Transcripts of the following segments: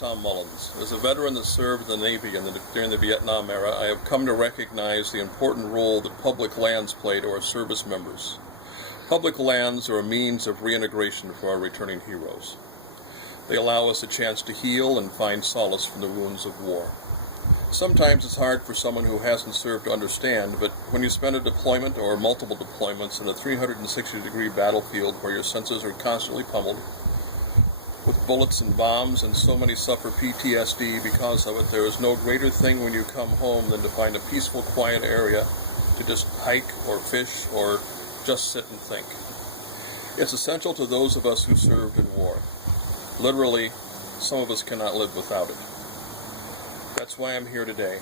Tom Mullins. As a veteran that served in the Navy during the Vietnam era, I have come to recognize the important role that public lands play to our service members. Public lands are a means of reintegration for our returning heroes. They allow us a chance to heal and find solace from the wounds of war. Sometimes it's hard for someone who hasn't served to understand, but when you spend a deployment or multiple deployments in a 360-degree battlefield where your senses are constantly pummeled with bullets and bombs, and so many suffer PTSD because of it, there is no greater thing when you come home than to find a peaceful, quiet area to just hike or fish or just sit and think. It's essential to those of us who served in war. Literally, some of us cannot live without it. That's why I'm here today.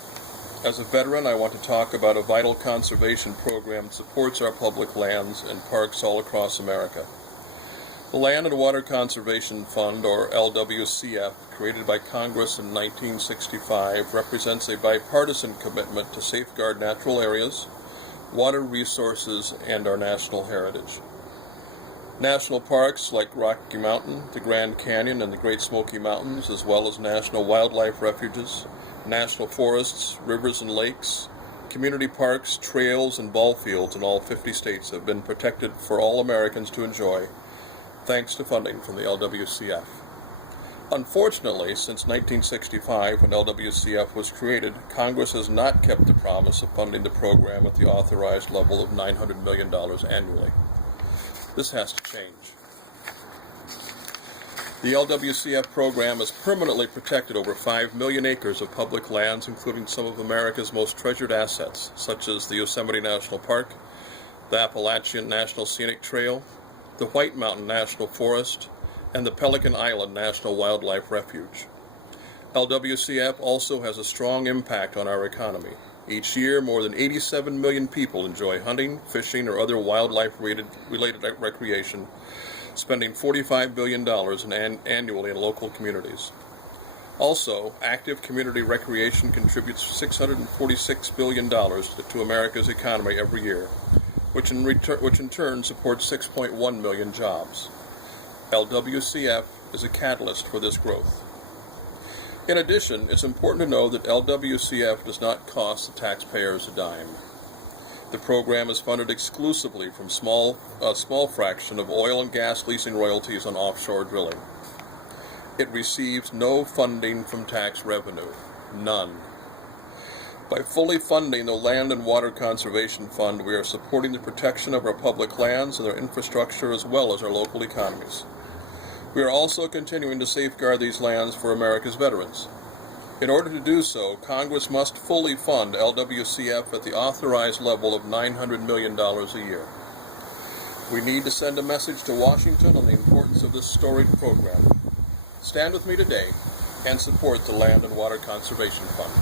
As a veteran, I want to talk about a vital conservation program that supports our public lands and parks all across America. The Land and Water Conservation Fund, or LWCF, created by Congress in 1965, represents a bipartisan commitment to safeguard natural areas, water resources, and our national heritage. National parks like Rocky Mountain, the Grand Canyon, and the Great Smoky Mountains, as well as national wildlife refuges, national forests, rivers and lakes, community parks, trails, and ball fields in all 50 states have been protected for all Americans to enjoy, thanks to funding from the LWCF. Unfortunately, since 1965, when LWCF was created, Congress has not kept the promise of funding the program at the authorized level of $900 million annually. This has to change. The LWCF program has permanently protected over 5 million acres of public lands, including some of America's most treasured assets, such as the Yosemite National Park, the Appalachian National Scenic Trail, the White Mountain National Forest, and the Pelican Island National Wildlife Refuge. LWCF also has a strong impact on our economy. Each year, more than 87 million people enjoy hunting, fishing, or other wildlife-related recreation, spending $45 billion annually in local communities. Also, active community recreation contributes $646 billion to America's economy every year, which in turn supports 6.1 million jobs. LWCF is a catalyst for this growth. In addition, it's important to know that LWCF does not cost the taxpayers a dime. The program is funded exclusively from a small fraction of oil and gas leasing royalties on offshore drilling. It receives no funding from tax revenue, none. By fully funding the Land and Water Conservation Fund, we are supporting the protection of our public lands and their infrastructure as well as our local economies. We are also continuing to safeguard these lands for America's veterans. In order to do so, Congress must fully fund LWCF at the authorized level of $900 million a year. We need to send a message to Washington on the importance of this storied program. Stand with me today and support the Land and Water Conservation Fund.